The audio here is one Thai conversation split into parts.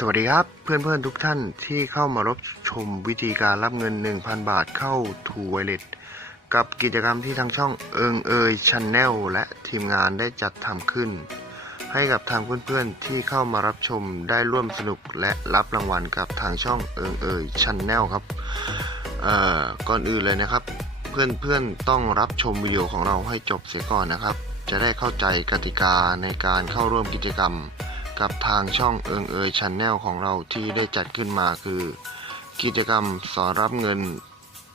สวัสดีครับเพื่อนๆทุกท่านที่เข้ามารับชมวิธีการรับเงิน 1,000 บาทเข้าทูไวเลตกับกิจกรรมที่ทางช่องเอิงเอยชันแนลและทีมงานได้จัดทำขึ้น ให้กับทางเพื่อนๆที่เข้ามารับชมได้ร่วมสนุกและรับรางวัลกับทางช่องเอิงเอยชันแนลครับก่อนอื่นเลยนะครับ เพื่อนๆต้องรับชมวิดีโอของเราให้จบเสียก่อนนะครับ จะได้เข้าใจกติกาในการเข้าร่วมกิจกรรม กับทางช่องเอิงเอยชันแนลของเราที่ได้จัดขึ้นมาคือ กิจกรรมสอนรับเงิน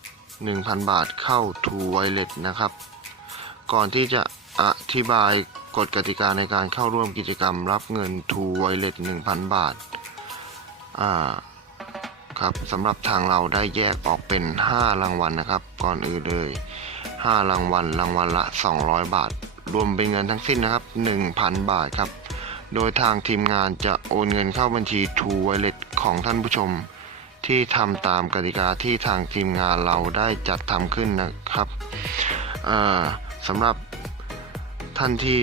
1,000 บาทเข้าทูไวเลตนะครับ ก่อนที่จะอธิบายกฎกติกาในการเข้าร่วมกิจกรรมรับเงินทูไวเลต1,000 บาทอ่าครับสำหรับทางเราได้แยกออกเป็น 5 รางวัลนะครับ ก่อนอื่นเลย 5 รางวัลรางวัลละ 200 บาท รวมเป็นเงินทั้งสิ้นนะครับ 1,000 บาทครับ โดยทางทีมงานจะโอนเงินเข้าบัญชี True Wallet ของท่านผู้ชม ที่ทำตามกติกาที่ทางทีมงานเราได้จัดทำขึ้นนะครับสำหรับท่านที่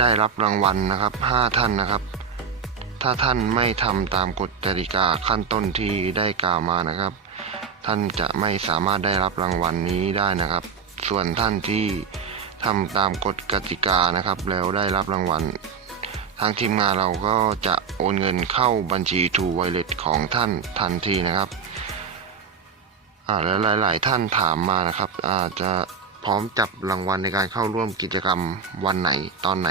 ได้รับรางวัลนะครับ 5 ท่านนะครับ ถ้าท่านไม่ทำตามกฎกติกาขั้นต้นที่ได้กล่าวมานะครับ ท่านจะไม่สามารถได้รับรางวัลนี้ได้นะครับ ส่วนท่านที่ทำตามกฎกติกานะครับ แล้วได้รับรางวัล ทางทีมงานเราก็จะโอนเงินเข้าบัญชี True Wallet ของท่านทันทีนะครับอ่าและหลาย ๆ ท่านถามมานะครับอาจะพร้อมจับรางวัลในการเข้าร่วมกิจกรรมวันไหนตอนไหน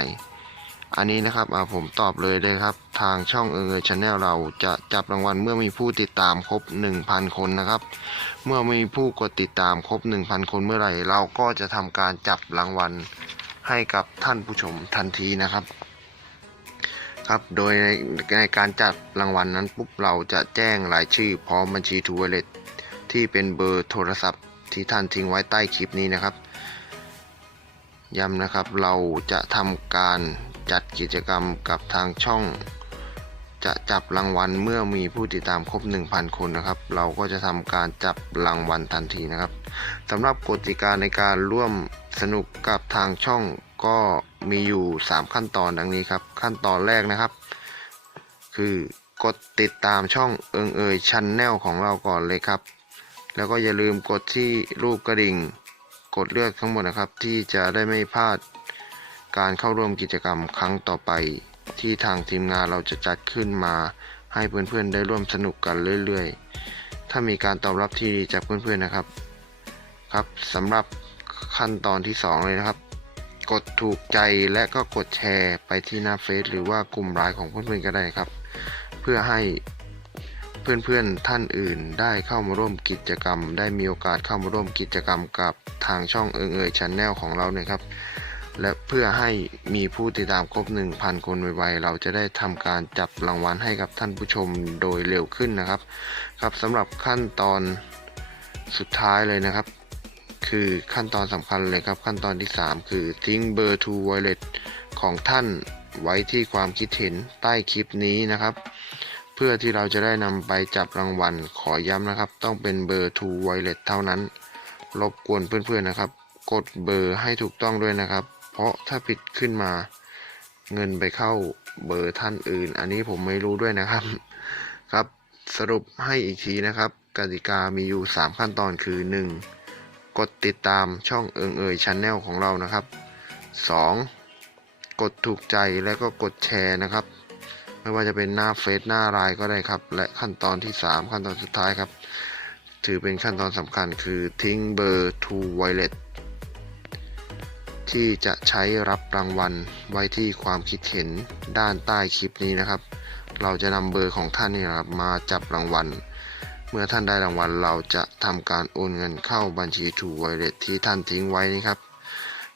อันนี้นะครับผมตอบเลยเลยครับ ทางช่องเออชาแนลเราจะจับรางวัลเมื่อมีผู้ติดตามครบ 1,000 คนนะครับ เมื่อมีผู้กดติดตามครบ 1,000 คนเมื่อไหร่ เราก็จะทำการจับรางวัลให้กับท่านผู้ชมทันทีนะครับ ครับโดยในในการจัดรางวัลนนั้นปุ๊บเราจะแจ้งรายชื่อพร้อมบัญชีทูวเลตที่เป็นเบอร์โทรศัพท์ที่ท่านทิ้งไว้ใต้คลิปนี้นะครับย้ำนะครับเราจะทำการจัดกิจกรรมกับทางช่อง จะจับรางวัลเมื่อมีผู้ติดตามครบ 1,000 คนนะครับ เราก็จะทำการจับรางวัลทันทีนะครับสำหรับกติกาในการร่วมสนุกกับทางช่อง ก็มีอยู่ 3 ขั้นตอนดังนี้ครับ ขั้นตอนแรกนะครับ คือกดติดตามช่องเอิงเอยชันแนลของเราก่อนเลยครับ แล้วก็อย่าลืมกดที่รูปกระดิ่ง กดเลือกทั้งหมดนะครับ ที่จะได้ไม่พลาดการเข้าร่วมกิจกรรมครั้งต่อไป ที่ทางทีมงานเราจะจัดขึ้นมาให้เพื่อนๆได้ร่วมสนุกกันเรื่อยๆ ถ้ามีการตอบรับที่ดีจากเพื่อนๆนะครับ ครับสำหรับขั้นตอนที่ 2 เลยนะครับ กดถูกใจและก็กดแชร์ไปที่หน้าเฟซหรือว่ากลุ่มไลน์ของเพื่อนๆก็ได้ครับ เพื่อให้เพื่อนๆท่านอื่นได้เข้ามาร่วมกิจกรรม ได้มีโอกาสเข้ามาร่วมกิจกรรมกับทางช่องเอิงเอ่ยชันแนลของเราเนี่ยครับ และเพื่อให้มีผู้ติดตามครบ 1,000 คนไวๆเราจะได้ทำการจับรางวัลให้กับท่านผู้ชมโดยเร็วขึ้นนะครับ ครับสำหรับขั้นตอนสุดท้ายเลยนะครับ คือขั้นตอนสำคัญเลยครับขั้นตอนที่ 3 คือทิ้งเบอร์ to wallet ของท่านไว้ที่ความคิดเห็นใต้คลิปนี้นะครับ เพื่อที่เราจะได้นำไปจับรางวัลขอย้ำนะครับ ต้องเป็นเบอร์ to wallet เท่านั้น รบกวนเพื่อนๆนะครับ กดเบอร์ให้ถูกต้องด้วยนะครับ เพราะถ้าผิดขึ้นมา เงินไปเข้าเบอร์ท่านอื่น อันนี้ผมไม่รู้ด้วยนะครับครับ สรุปให้อีกทีนะครับกติกามีอยู่ 3 ขั้นตอนคือ 1. กดติดตามช่องเอิงเอ่ยชันแนลของเรานะครับ 2. กดถูกใจและก็กดแชร์นะครับ ไม่ว่าจะเป็นหน้าเฟซหน้าไลน์ก็ได้ครับ และขั้นตอนที่ 3 ขั้นตอนสุดท้ายครับ ถือเป็นขั้นตอนสำคัญคือทิ้งเบอร์ to wallet ที่จะใช้รับรางวัลไว้ที่ความคิดเห็นด้านใต้คลิปนี้นะครับ เราจะนำเบอร์ของท่านนี่ครับมาจับรางวัล เมื่อท่านได้รางวัลเราจะทำการโอนเงินเข้าบัญชี True Wallet ที่ท่านทิ้งไว้นี่ครับ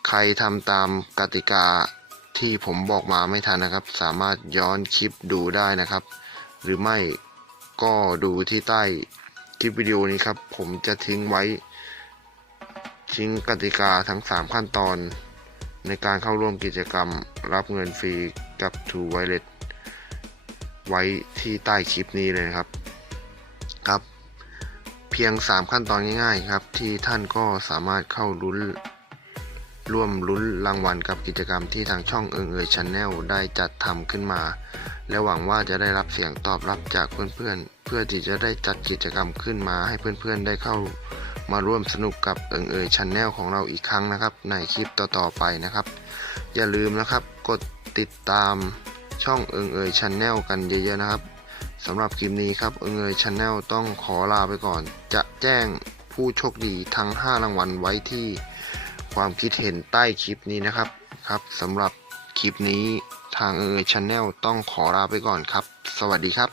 ใครทำตามกติกาที่ผมบอกมาไม่ทันนะครับ สามารถย้อนคลิปดูได้นะครับ หรือไม่ก็ดูที่ใต้คลิปวิดีโอนี้ครับ ผมจะทิ้งไว้ ทิ้งกติกาทั้ง 3 ขั้นตอน ในการเข้าร่วมกิจกรรมรับเงินฟรีกับ True Wallet ไว้ที่ใต้คลิปนี้เลยครับ พียง 3 ขั้นตอนง่ายๆครับ ที่ท่านก็สามารถเข้าลุ้น ร่วมลุ้นรางวัลกับกิจกรรมที่ทางช่องเอิงเอยชาแนลได้จัดทำขึ้นมา และหวังว่าจะได้รับเสียงตอบรับจากเพื่อนๆ เพื่อที่จะได้จัดกิจกรรมขึ้นมาให้เพื่อนๆได้เข้ามาร่วมสนุกกับเอิงเอยชันแนลของเราอีกครั้งนะครับ ในคลิปต่อๆไปนะครับ อย่าลืมนะครับ กดติดตามช่องเอิงเอยชันแนลกันเยอะๆนะครับ สำหรับคลิปนี้ครับเอิงเอยชาแนลต้องขอลาไปก่อน จะแจ้งผู้โชคดีทั้ง 5 รางวัลไว้ที่ความคิดเห็นใต้คลิปนี้นะครับครับสำหรับคลิปนี้ทางเอิงเอยชาแนลต้องขอลาไปก่อนครับ สวัสดีครับ